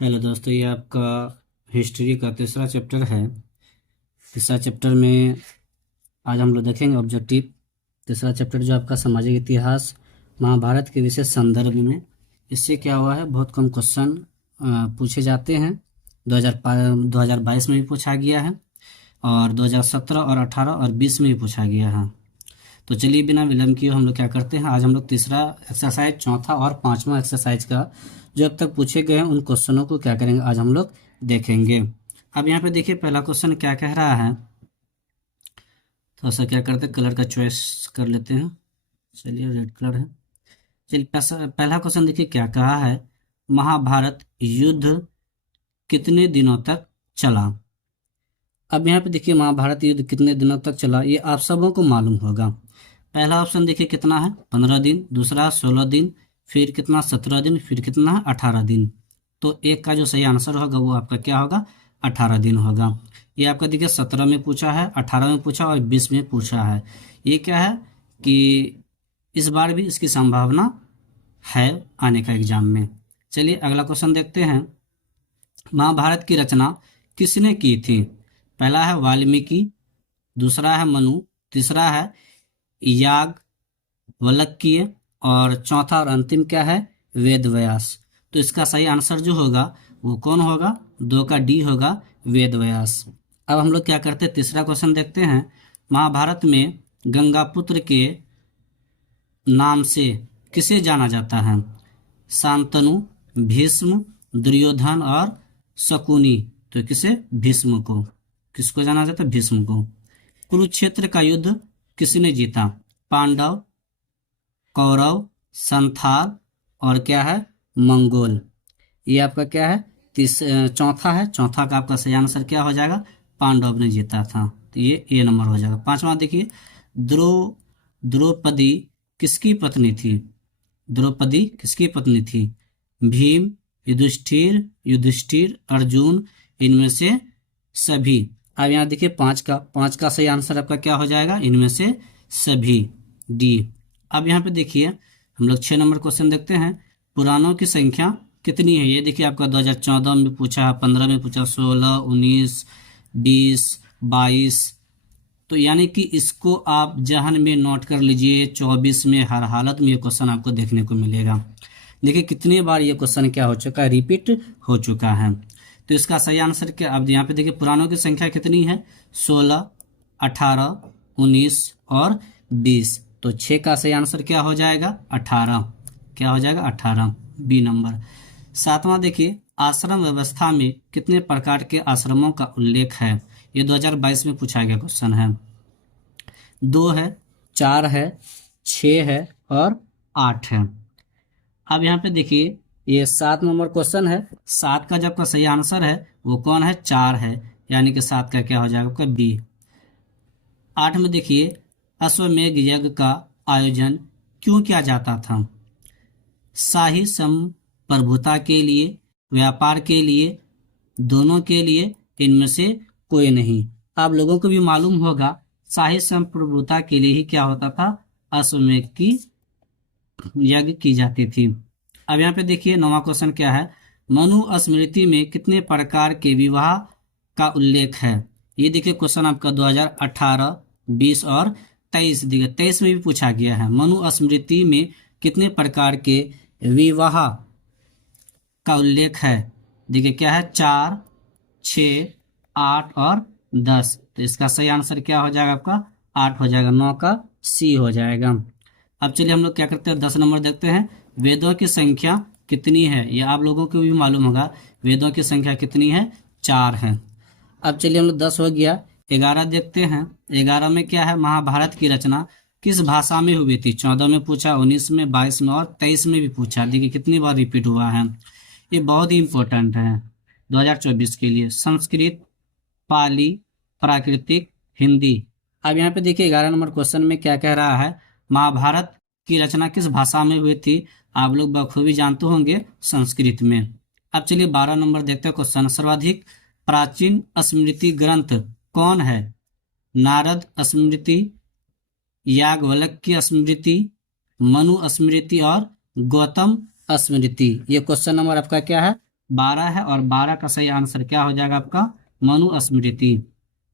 Hello दोस्तों, ये आपका हिस्ट्री का तीसरा चैप्टर है। तीसरा चैप्टर में आज हम लोग देखेंगे ऑब्जेक्टिव। तीसरा चैप्टर जो आपका सामाजिक इतिहास महाभारत के विशेष संदर्भ में, इससे क्या हुआ है, बहुत कम क्वेश्चन पूछे जाते हैं। 2022 में भी पूछा गया है और 2017 और 18 और 20 में भी पूछा गया है। तो चलिए बिना विलंब किए हम लोग क्या करते हैं, आज हम लोग तीसरा एक्सरसाइज, चौथा और पांचवा एक्सरसाइज का जो अब तक पूछे गए हैं उन क्वेश्चनों को क्या करेंगे, आज हम लोग देखेंगे। अब यहाँ पे देखिए पहला क्वेश्चन क्या कह रहा है। थोड़ा सा क्या करते हैं, कलर का चॉइस कर लेते हैं। चलिए रेड कलर है। चलिए पहला क्वेश्चन देखिए क्या कहा है। महाभारत युद्ध कितने दिनों तक चला। अब यहाँ पे देखिए महाभारत युद्ध कितने दिनों तक चला, ये आप सबों को मालूम होगा। पहला ऑप्शन देखिए कितना है, 15 दिन। दूसरा 16 दिन। फिर कितना, 17 दिन। फिर कितना है, 18 दिन। तो एक का जो सही आंसर होगा वो आपका क्या होगा, 18 दिन होगा। ये आपका देखिए 17 में पूछा है, 18 में पूछा और 20 में पूछा है। ये क्या है कि इस बार भी इसकी संभावना है आने का एग्जाम में। चलिए अगला क्वेश्चन देखते हैं। महाभारत की रचना किसने की थी। पहला है वाल्मीकि, दूसरा है मनु, तीसरा है याज्ञवल्क्य और चौथा और अंतिम क्या है, वेद व्यास। तो इसका सही आंसर जो होगा वो कौन होगा, 2 का डी होगा, वेद व्यास। अब हम लोग क्या करते हैं, तीसरा क्वेश्चन देखते हैं। महाभारत में गंगापुत्र के नाम से किसे जाना जाता है। शांतनु, भीष्म, दुर्योधन और शकुनी। तो किसे, भीष्म को। किसको जाना जाता है, भीष्म को। कुरुक्षेत्र का युद्ध किसने जीता। पांडव, कौरव, संथाल और क्या है, मंगोल। ये आपका क्या है, चौथा है। चौथा का आपका सही आंसर क्या हो जाएगा, पांडव ने जीता था। तो ये ए नंबर हो जाएगा। पांचवा देखिए, द्रौपदी किसकी पत्नी थी। द्रौपदी किसकी पत्नी थी। भीम, युधिष्ठिर, अर्जुन, इनमें से सभी। अब यहाँ देखिए पांच का सही आंसर आपका क्या हो जाएगा, इनमें से सभी, डी। अब यहाँ पे देखिए हम लोग 6 नंबर क्वेश्चन देखते हैं। पुराणों की संख्या कितनी है। ये देखिए आपका 2014 में पूछा, 15 में पूछा, 16, 19, 20, 22। तो यानी कि इसको आप जहन में नोट कर लीजिए, 24 में हर हालत में ये क्वेश्चन आपको देखने को मिलेगा। देखिए कितनी बार ये क्वेश्चन क्या हो चुका है, रिपीट हो चुका है। तो इसका सही आंसर क्या, अब यहाँ पे देखिए पुराणों की संख्या कितनी है, 16, 18, 19 और 20। तो 6 का सही आंसर क्या हो जाएगा, 18। क्या हो जाएगा, 18, बी नंबर। सातवां देखिए, आश्रम व्यवस्था में कितने प्रकार के आश्रमों का उल्लेख है। ये 2022 में पूछा गया क्वेश्चन है। 2 है, 4 है, 6 है और 8 है। अब यहाँ पे देखिए ये 7 नंबर क्वेश्चन है। 7 का जब का सही आंसर है वो कौन है, 4 है। यानी कि 7 का क्या हो जाएगा आपका, बी। 8 में देखिए, अश्वमेध यज्ञ का आयोजन क्यों किया जाता था। शाही संप्रभुता के लिए, व्यापार के लिए, दोनों के लिए, इनमें से कोई नहीं। आप लोगों को भी मालूम होगा शाही संप्रभुता के लिए ही क्या होता था, अश्वमेध की यज्ञ की जाती थी। अब यहाँ पे देखिए 9वां क्वेश्चन क्या है। मनु स्मृति में कितने प्रकार के विवाह का उल्लेख है। ये देखिए क्वेश्चन आपका 2018, 20 और 23 देखिए 23 में भी पूछा गया है। मनु स्मृति में कितने प्रकार के विवाह का उल्लेख है। देखिए क्या है, 4, 6, 8 और 10। तो इसका सही आंसर क्या हो जाएगा आपका, 8 हो जाएगा। 9 का सी हो जाएगा। अब चलिए हम लोग क्या करते हैं, 10 नंबर देखते हैं। वेदों की संख्या कितनी है। ये आप लोगों को भी मालूम होगा, वेदों की संख्या कितनी है, 4 है। अब चलिए हम लोग 10 हो गया। 11 देखते हैं। 11 में क्या है, महाभारत की रचना किस भाषा में हुई थी। 14 में पूछा, 19 में, 22 में और 23 में भी पूछा। देखिए कितनी बार रिपीट हुआ है। ये बहुत ही इंपॉर्टेंट है 2024 के लिए। संस्कृत, पाली, प्राकृतिक, हिंदी। अब यहाँ पे देखिए 11 नंबर क्वेश्चन में क्या कह रहा है, महाभारत की रचना किस भाषा में हुई थी। आप लोग बखूबी जानते होंगे, संस्कृत में। अब चलिए 12 नंबर देखते हैं क्वेश्चन। सर्वाधिक प्राचीन स्मृति ग्रंथ कौन है। नारद स्मृति, याज्ञवल्क्य स्मृति, मनु स्मृति और गौतम स्मृति। ये क्वेश्चन नंबर आपका क्या है, 12 है और 12 का सही आंसर क्या हो जाएगा आपका? मनुस्मृति।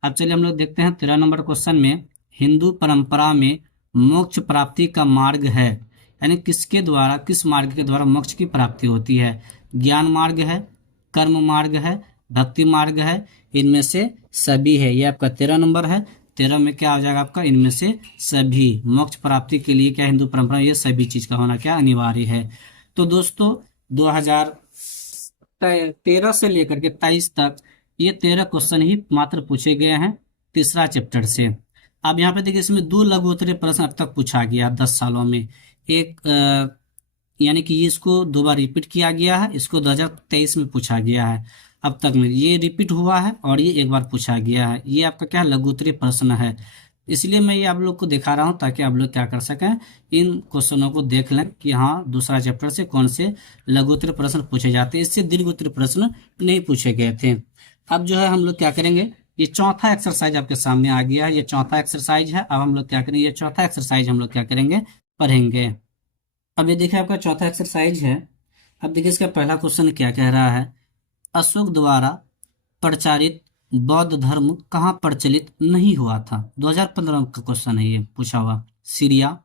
अब चलिए हम लोग देखते हैं 13 नंबर क्वेश्चन में, हिंदू परंपरा में मोक्ष प्राप्ति का मार्ग है, यानी किसके द्वारा, किस मार्ग के द्वारा मोक्ष की प्राप्ति होती है? ज्ञान मार्ग है, कर्म मार्ग है, भक्ति मार्ग है, इनमें से सभी है। ये आपका 13 नंबर है। 13 में क्या हो जाएगा आपका? इनमें से सभी। मोक्ष प्राप्ति के लिए क्या हिंदू परंपरा, ये सभी चीज का होना क्या अनिवार्य है। तो दोस्तों 2013 से लेकर के 23 तक ये 13 क्वेश्चन ही मात्र पूछे गए हैं तीसरा चैप्टर से। अब यहाँ पे देखिए, इसमें 2 लघु उत्तरीय प्रश्न अब तक पूछा गया 10 सालों में। एक यानी कि ये इसको 2 बार रिपीट किया गया है, इसको 2023 में पूछा गया है। अब तक में ये रिपीट हुआ है और ये एक बार पूछा गया है। ये आपका क्या लघु उत्तरीय प्रश्न है, इसलिए मैं ये आप लोग को दिखा रहा हूँ ताकि आप लोग क्या कर सकें, इन क्वेश्चनों को देख लें कि हाँ दूसरा चैप्टर से कौन से लघु उत्तरीय प्रश्न पूछे जाते हैं। इससे दीर्घ उत्तरीय प्रश्न नहीं पूछे गए थे। अब जो है हम लोग क्या करेंगे, ये चौथा एक्सरसाइज आपके सामने आ गया है, ये चौथा एक्सरसाइज है। अब हम लोग क्या करेंगे, ये चौथा एक्सरसाइज हम लोग क्या करेंगे, पढ़ेंगे। अब ये देखिए आपका चौथा एक्सरसाइज है। अब देखिए इसका पहला क्वेश्चन क्या कह रहा है, अशोक द्वारा प्रचारित बौद्ध धर्म कहाँ प्रचलित नहीं हुआ था? 2015 का क्वेश्चन है ये पूछा हुआ। सीरिया,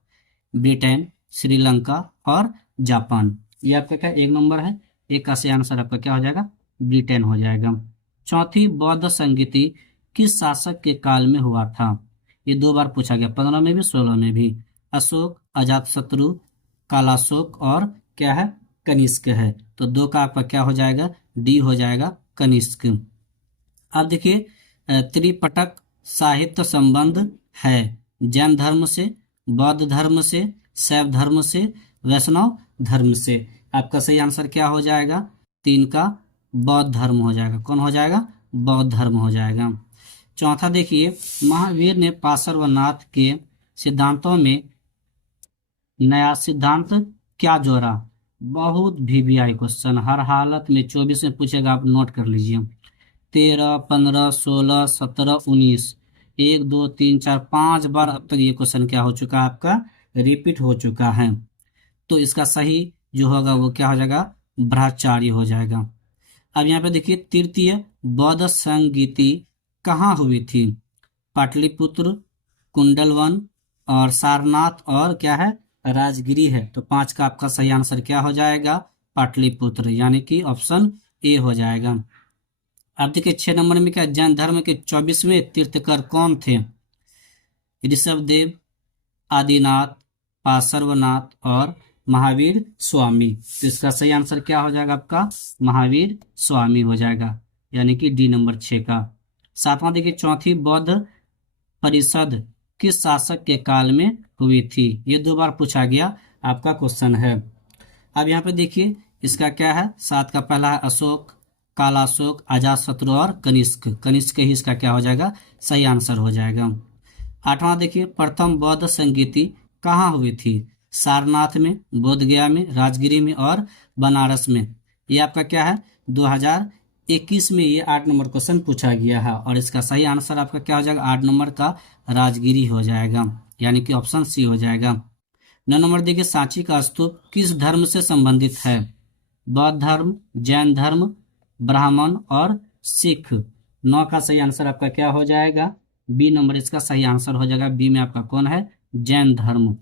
ब्रिटेन, श्रीलंका और जापान। ये आपका क्या 1 नंबर है। एक का सही आंसर आपका क्या हो जाएगा? ब्रिटेन हो जाएगा। चौथी बौद्ध संगीति किस शासक के काल में हुआ था? ये 2 बार पूछा गया, 15 में भी 16 में भी। अशोक, अजातशत्रु, कालाशोक और क्या है, कनिष्क है। तो 2 का आपका क्या हो जाएगा? डी हो जाएगा, कनिष्क। अब देखिए त्रिपिटक साहित्य संबंध है जैन धर्म से, बौद्ध धर्म से, शैव धर्म से, वैष्णव धर्म से। आपका सही आंसर क्या हो जाएगा? 3 का बौद्ध धर्म हो जाएगा। कौन हो जाएगा? बौद्ध धर्म हो जाएगा। चौथा देखिए, महावीर ने पार्श्वनाथ के सिद्धांतों में नया सिद्धांत क्या जोड़ा? बहुत VVI क्वेश्चन, हर हालत में 24 में पूछेगा, आप नोट कर लीजिए। 13, 15, 16, 17, 19, 1, 2, 3, 4, 5 बार अब तक ये क्वेश्चन क्या हो चुका है आपका? रिपीट हो चुका है। तो इसका सही जो होगा वो क्या हो जाएगा? ब्रह्मचारी हो जाएगा। अब यहाँ पे देखिए, तृतीय बौद्ध संगीति कहाँ हुई थी? पाटलिपुत्र, कुंडलवन और सारनाथ और क्या है, राजगिरी है। तो 5 का आपका सही आंसर क्या हो जाएगा? पाटलिपुत्र, यानी कि ऑप्शन ए हो जाएगा। अब देखिए 6 नंबर में क्या, जैन धर्म के 24वें तीर्थकर कौन थे? ऋषभदेव, आदिनाथ, पार्श्वनाथ और महावीर स्वामी। तो इसका सही आंसर क्या हो जाएगा आपका? महावीर स्वामी हो जाएगा, यानी कि डी नंबर 6 का। 7वां देखिए, चौथी बौद्ध परिषद किस शासक के काल में हुई थी? ये 2 बार पूछा गया आपका क्वेश्चन है। अब यहाँ पे देखिए इसका क्या है, 7 का पहला है अशोक, कालाशोक, अजातशत्रु और कनिष्क। कनिष्क ही इसका क्या हो जाएगा? सही आंसर हो जाएगा। 8वां देखिए, प्रथम बौद्ध संगीति कहाँ हुई थी? सारनाथ में, बोधगया में, राजगिरी में और बनारस में। ये आपका क्या है? 2021 में ये 8 नंबर क्वेश्चन पूछा गया है और इसका सही आंसर आपका क्या हो जाएगा? 8 नंबर का राजगिरी हो जाएगा, यानी कि ऑप्शन सी हो जाएगा। 9 नंबर देखिए, सांची का स्तूप किस धर्म से संबंधित है? बौद्ध धर्म, जैन धर्म, ब्राह्मण और सिख। 9 का सही आंसर आपका क्या हो जाएगा? बी नंबर इसका सही आंसर हो जाएगा। बी में आपका कौन है? जैन धर्म।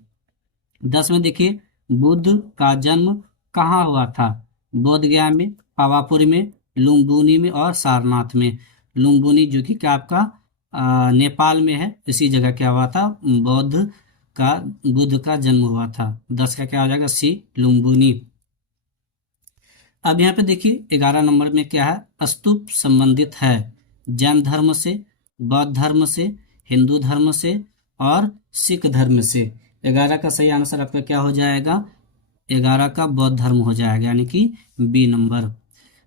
10 में देखिए, बुद्ध का जन्म कहाँ हुआ था? बोधगया में, पावापुरी में, लुम्बिनी में और सारनाथ में। लुम्बिनी जो कि क्या आपका नेपाल में है, इसी जगह क्या हुआ था? बुद्ध का जन्म हुआ था। 10 का क्या हो जाएगा? सी, लुम्बिनी। अब यहाँ पे देखिए 11 नंबर में क्या है, स्तूप संबंधित है जैन धर्म से, बौद्ध धर्म से, हिंदू धर्म से और सिख धर्म से। 11 का सही आंसर आपका क्या हो जाएगा? 11 का बौद्ध धर्म हो जाएगा, यानी कि बी नंबर।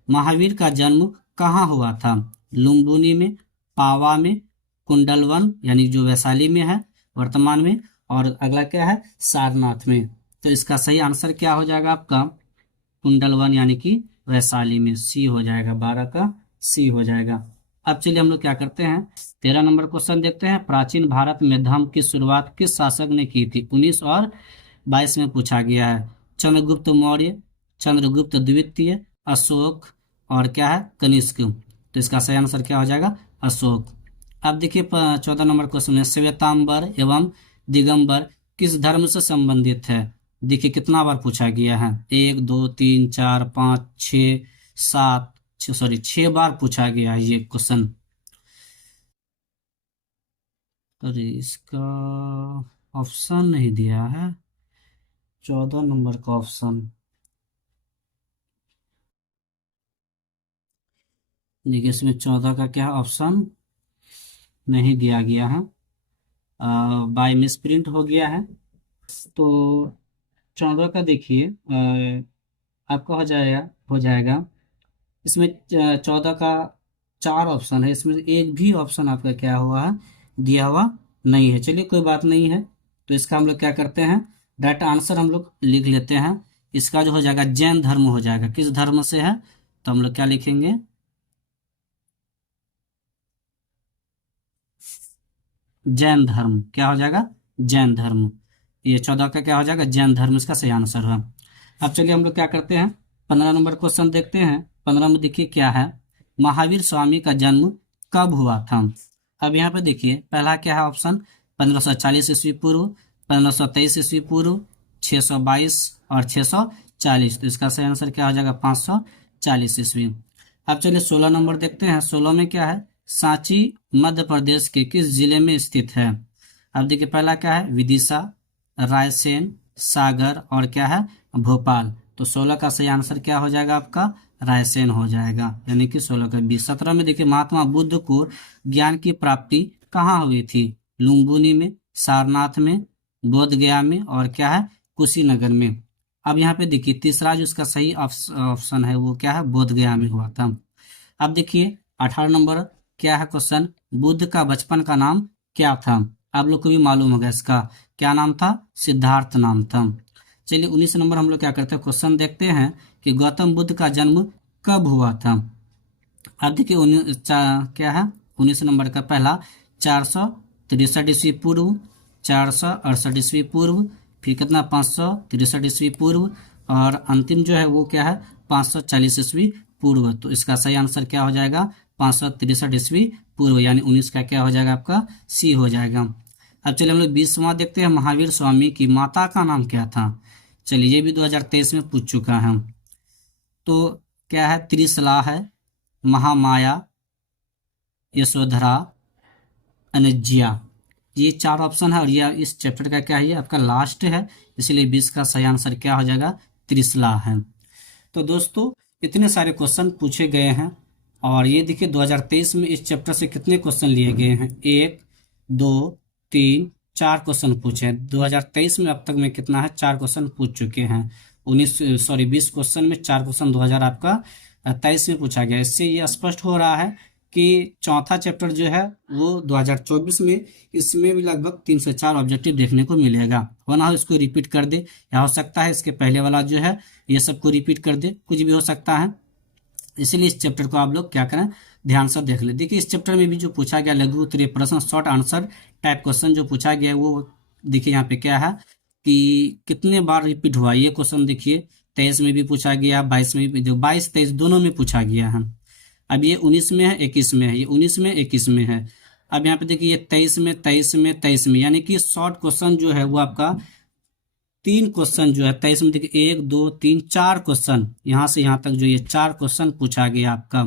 महावीर का जन्म कहाँ हुआ था? लुम्बिनी में, पावा में, कुंडलवन यानी जो वैशाली में है वर्तमान में, और अगला क्या है? सारनाथ में। तो इसका सही आंसर क्या हो जाएगा आपका? कुंडलवन यानी कि वैशाली में। सी हो जाएगा, 12 का सी हो जाएगा। अब चलिए हम लोग क्या करते हैं, 13 नंबर क्वेश्चन देखते हैं। प्राचीन भारत में धर्म की शुरुआत किस शासक ने की थी? 19 और 22 में पूछा गया है। चंद्रगुप्त मौर्य, चंद्रगुप्त द्वितीय, अशोक, और क्या है कनिष्क। तो इसका सही आंसर क्या हो जाएगा अशोक। अब देखिए 14 नंबर क्वेश्चन है, श्वेतांबर एवं दिगंबर किस धर्म से संबंधित है। देखिए कितना बार पूछा गया है, 1 2 3 4 5 6 7 सॉरी 6 बार पूछा गया है ये क्वेश्चन। अरे इसका ऑप्शन नहीं दिया है, 14 नंबर का ऑप्शन। देखिए इसमें 14 का क्या ऑप्शन नहीं दिया गया है, बाय मिस प्रिंट हो गया है। तो 14 का देखिए आपका हो जाएगा इसमें 14 का 4 ऑप्शन है, इसमें एक भी ऑप्शन आपका क्या हुआ है दिया हुआ नहीं है। चलिए कोई बात नहीं है, तो इसका हम लोग क्या करते हैं डायरेक्ट आंसर हम लोग लिख लेते हैं। इसका जो हो जाएगा जैन धर्म हो जाएगा, किस धर्म से है, तो हम लोग क्या लिखेंगे जैन धर्म, क्या हो जाएगा जैन धर्म। ये 14 का क्या हो जाएगा जैन धर्म, इसका सही आंसर है। अब चलिए हम लोग क्या करते हैं 15 नंबर क्वेश्चन देखते हैं। 15 में देखिए क्या है, महावीर स्वामी का जन्म कब हुआ था। अब यहाँ पे देखिए पहला क्या है ऑप्शन 1540 ईस्वी पूर्व, 1523 ईस्वी पूर्व, 622 और 640। तो इसका सही आंसर क्या हो जाएगा 540 ईस्वी। अब चलिए 16 नंबर देखते हैं। 16 में क्या है, सांची मध्य प्रदेश के किस जिले में स्थित है। अब देखिए पहला क्या है विदिशा, रायसेन, सागर और क्या है भोपाल। तो 16 का सही आंसर क्या हो जाएगा आपका रायसेन हो जाएगा, यानी कि 16 का 20। 17 में देखिए महात्मा बुद्ध को ज्ञान की प्राप्ति कहाँ हुई थी, लुम्बिनी में, सारनाथ में, बोध गया में और क्या है कुशीनगर में। अब यहाँ पे देखिए तीसरा जो इसका सही ऑप्शन है वो क्या है बोध गया में हुआ था। अब देखिए 18 नंबर क्या है क्वेश्चन, बुद्ध का बचपन का नाम क्या था। आप लोग को भी मालूम होगा इसका क्या नाम था, सिद्धार्थ नाम था। चलिए 19 नंबर हम लोग क्या करते हैं क्वेश्चन देखते हैं कि गौतम बुद्ध का जन्म कब हुआ था। अब देखिए क्या है 19 नंबर का पहला 463 ईस्वी पूर्व, 468 ईस्वी पूर्व, फिर कितना 563 ईस्वी पूर्व और अंतिम जो है वो क्या है 540 ईस्वी पूर्व। तो इसका सही आंसर क्या हो जाएगा 563 ईस्वी पूर्व, यानी 19 का क्या हो जाएगा आपका सी हो जाएगा। अब चलिए हम लोग 20वां देखते हैं, महावीर स्वामी की माता का नाम क्या था। चलिए ये भी 2023 में पूछ चुका है। तो क्या है त्रिशला है, महामाया, यशोधरा, अनज्या। ये 4 ऑप्शन है और ये इस चैप्टर का क्या है ये आपका लास्ट है, इसलिए 20 का सही आंसर क्या हो जाएगा त्रिशला है। तो दोस्तों इतने सारे क्वेश्चन पूछे गए हैं और ये देखिए 2023 में इस चैप्टर से कितने क्वेश्चन लिए गए हैं, 1 2 3 4 क्वेश्चन पूछे हैं। 2023 में अब तक में कितना है 4 क्वेश्चन पूछ चुके हैं। 20 क्वेश्चन में 4 क्वेश्चन 2000 आपका 23 में पूछा गया। इससे ये स्पष्ट हो रहा है कि चौथा चैप्टर जो है वो 2024 में इसमें भी लगभग 3 से 4 ऑब्जेक्टिव देखने को मिलेगा। वरना हो इसको रिपीट कर दे या हो सकता है इसके पहले वाला जो है ये सबको रिपीट कर दे, कुछ भी हो सकता है। इसीलिए इस चैप्टर को आप लोग क्या करें ध्यान से देख ले। देखिए इस चैप्टर में भी जो पूछा गया लघु उत्तरीय प्रश्न शॉर्ट आंसर टाइप क्वेश्चन जो पूछा गया वो देखिए यहाँ पे क्या है कि कितने बार रिपीट हुआ ये क्वेश्चन। देखिए 23 में भी पूछा गया, 22 में भी, जो 22 23 दोनों में पूछा गया है। अब ये 19 में है 21 में है, ये 19 में 21 में है। अब यहाँ पे देखिए ये 23 में 23 में, यानी कि शॉर्ट क्वेश्चन जो है वो आपका 3 क्वेश्चन जो है 23 में देखिए 1 2 3 4 क्वेश्चन यहाँ से यहाँ तक जो ये 4 क्वेश्चन पूछा गया आपका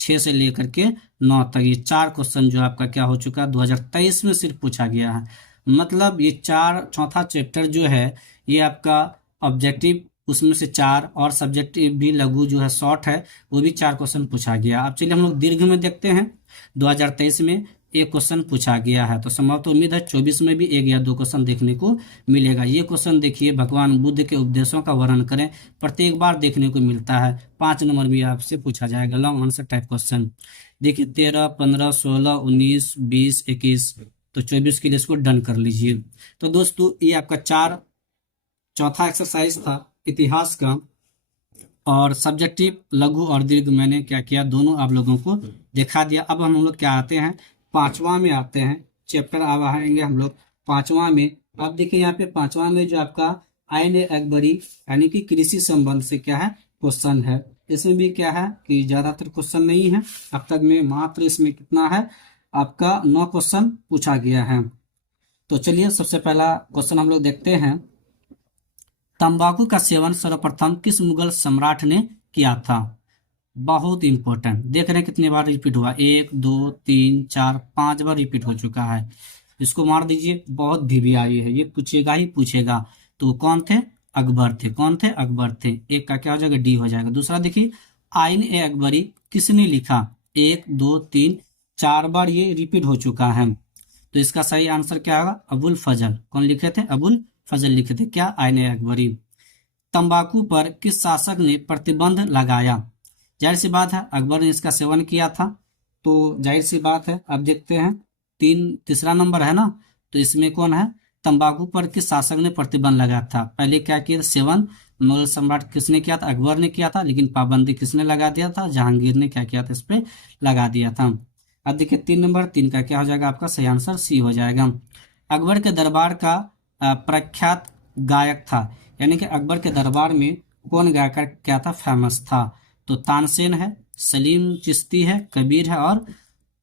6 से लेकर के 9 तक। ये 4 क्वेश्चन जो आपका क्या हो चुका है 2023 में सिर्फ पूछा गया है। मतलब ये चौथा चैप्टर जो है ये आपका ऑब्जेक्टिव उसमें से 4 और सब्जेक्टिव भी लघु जो है शॉर्ट है वो भी 4 क्वेश्चन पूछा गया। अब चलिए हम लोग दीर्घ में देखते हैं। 2023 में एक क्वेश्चन पूछा गया है, तो संभवतः उम्मीद है 24 में भी 1 या 2 क्वेश्चन देखने को मिलेगा। ये क्वेश्चन देखिए भगवान बुद्ध के उपदेशों का वर्णन करें, प्रत्येक बार देखने को मिलता है। 5 नंबर भी आपसे पूछा जाएगा लॉन्ग आंसर टाइप क्वेश्चन। देखिए 13 15 16 19 20 21, तो 24 के लिए इसको डन कर लीजिए। तो दोस्तों ये आपका चौथा एक्सरसाइज था इतिहास का, और सब्जेक्टिव लघु और दीर्घ मैंने क्या किया दोनों आप लोगों को दिखा दिया। अब हम लोग क्या आते हैं 5वां में आते हैं, चैप्टर अब आएंगे हम लोग 5वां में। आप देखिए यहाँ पे 5वां में जो आपका आईन अकबरी यानी कि कृषि संबंध से क्या है क्वेश्चन है। इसमें भी क्या है कि ज्यादातर क्वेश्चन नहीं है। अब तक में मात्र इसमें कितना है आपका 9 क्वेश्चन पूछा गया है। तो चलिए सबसे पहला क्वेश्चन हम लोग देखते हैं। तंबाकू का सेवन सर्वप्रथम किस मुगल सम्राट ने किया था? बहुत इंपॉर्टेंट, देख रहे हैं कितने बार रिपीट हुआ, 1 2 3 4 5 बार रिपीट हो चुका है। इसको मार दीजिए, बहुत ढिबियाई है, ये पूछेगा ही पूछेगा। तो कौन थे? अकबर थे। कौन थे? अकबर थे। एक का क्या हो जाएगा? डी हो जाएगा। दूसरा देखिए, आइन ए अकबरी किसने लिखा? 1 2 3 4 बार ये रिपीट हो चुका है। तो इसका सही आंसर क्या होगा? अबुल फजल। कौन लिखे थे? अबुल फजल लिखे थे। क्या? आइन ए अकबरी। तंबाकू पर किस शासक ने प्रतिबंध लगाया? जाहिर सी बात है अकबर ने इसका सेवन किया था, तो जाहिर सी बात है। अब देखते हैं तीसरा नंबर है ना, तो इसमें कौन है? तंबाकू पर किस शासक ने प्रतिबंध लगाया था? पहले क्या किया? सेवन मुगल सम्राट किसने किया था? अकबर ने किया था, लेकिन पाबंदी किसने लगा दिया था? जहांगीर ने क्या किया था? इस पे लगा दिया था। अब देखिए 3 नंबर, 3 का क्या हो जाएगा आपका? सही आंसर सी हो जाएगा। अकबर के दरबार का प्रख्यात गायक था, यानी कि अकबर के दरबार में कौन गायकर क्या था? फेमस था। तो तानसेन है, सलीम चिश्ती है, कबीर है और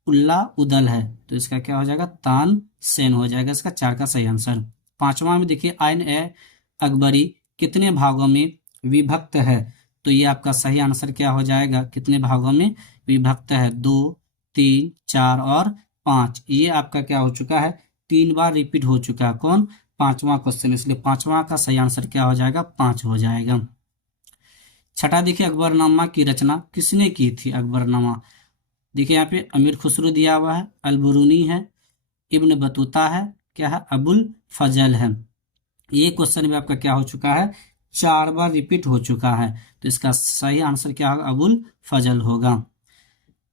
उल्ला उदल है। तो इसका क्या हो जाएगा? तानसेन हो जाएगा इसका 4 का सही आंसर। पांचवा में देखिए, आइन ए अकबरी कितने भागों में विभक्त है? तो ये आपका सही आंसर क्या हो जाएगा? कितने भागों में विभक्त है? 2 3 4 और 5। ये आपका क्या हो चुका है? 3 बार रिपीट हो चुका है। कौन? पांचवा क्वेश्चन, इसलिए पांचवा का सही आंसर क्या हो जाएगा? 5 हो जाएगा। छठा देखिए, अकबरनामा की रचना किसने की थी? अकबरनामा देखिए यहाँ पे अमीर खुसरो दिया हुआ है, अलबरूनी है, इब्न बतूता है, क्या है? अबुल फजल है। ये क्वेश्चन में आपका क्या हो चुका है? 4 बार रिपीट हो चुका है। तो इसका सही आंसर क्या होगा? अबुल फजल होगा।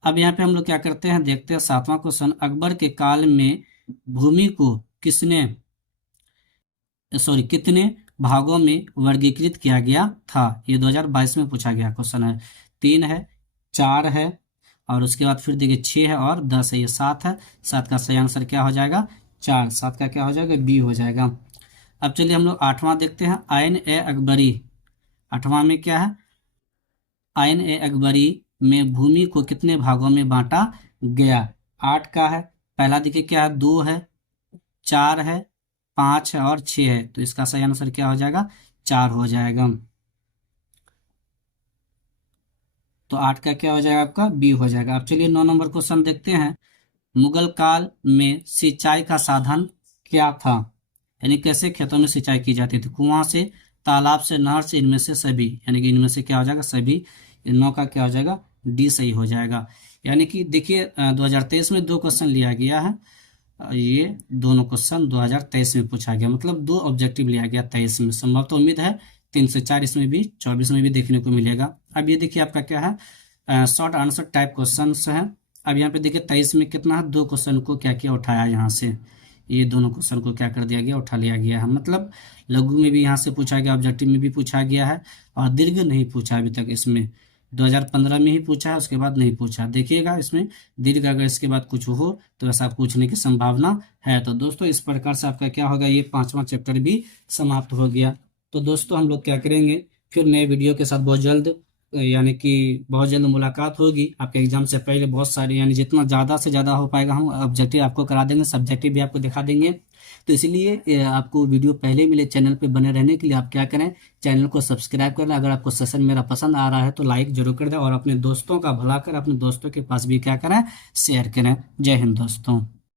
अब यहाँ पे हम लोग क्या करते हैं, देखते हैं 7वां क्वेश्चन। अकबर के काल में भूमि को कितने भागों में वर्गीकृत किया गया था? ये 2022 में पूछा गया क्वेश्चन है। 3 है, 4 है और उसके बाद फिर देखिए 6 है और 10 है। ये 7 है। 7 का सही आंसर क्या हो जाएगा? 4। 7 का क्या हो जाएगा? बी हो जाएगा। अब चलिए हम लोग 8वां देखते हैं। आइन ए अकबरी, 8वां में क्या है? आइन ए अकबरी में भूमि को कितने भागों में बांटा गया? 8 का है। पहला देखिए क्या है? 2 है, 4 है, 5 है और 6 है। तो इसका सही आंसर क्या हो जाएगा? 4 हो जाएगा। तो 8 का क्या हो जाएगा आपका? बी हो जाएगा। अब चलिए 9 नंबर क्वेश्चन देखते हैं। मुगल काल में सिंचाई का साधन क्या था? यानी कैसे खेतों में सिंचाई की जाती थी? कुआं से, तालाब से, नहर से, इनमें से सभी, यानी कि इनमें से क्या हो जाएगा? सभी। 9 का क्या हो जाएगा? डी सही हो जाएगा। यानी कि देखिए 2023 में 2 क्वेश्चन लिया गया है। ये दोनों क्वेश्चन 2023 में पूछा गया, मतलब 2 ऑब्जेक्टिव लिया गया 23 में। संभव तो उम्मीद है 3 से 4 इसमें भी 24 में भी देखने को मिलेगा। अब ये देखिए आपका क्या है? शॉर्ट आंसर टाइप क्वेश्चन है। अब यहाँ पे देखिए 23 में कितना है? 2 क्वेश्चन को क्या किया? उठाया यहाँ से। ये दोनों क्वेश्चन को क्या कर दिया गया? उठा लिया गया है। मतलब लघु में भी यहाँ से पूछा गया, ऑब्जेक्टिव में भी पूछा गया है और दीर्घ नहीं पूछा अभी तक इसमें। 2015 में ही पूछा है, उसके बाद नहीं पूछा। देखिएगा इसमें दीर्घ अगर इसके बाद कुछ हो तो ऐसा पूछने की संभावना है। तो दोस्तों इस प्रकार से आपका क्या होगा? ये 5वां चैप्टर भी समाप्त हो गया। तो दोस्तों हम लोग क्या करेंगे, फिर नए वीडियो के साथ बहुत जल्द, यानी कि बहुत जल्द मुलाकात होगी। आपके एग्जाम से पहले बहुत सारे, यानी जितना ज़्यादा से ज़्यादा हो पाएगा हम ऑब्जेक्टिव आपको करा देंगे, सब्जेक्टिव भी आपको दिखा देंगे। तो इसलिए आपको वीडियो पहले मिले, चैनल पे बने रहने के लिए आप क्या करें? चैनल को सब्सक्राइब कर लें। अगर आपको सेशन मेरा पसंद आ रहा है तो लाइक जरूर कर दें और अपने दोस्तों का भला कर अपने दोस्तों के पास भी क्या करें? शेयर करें। जय हिंद दोस्तों।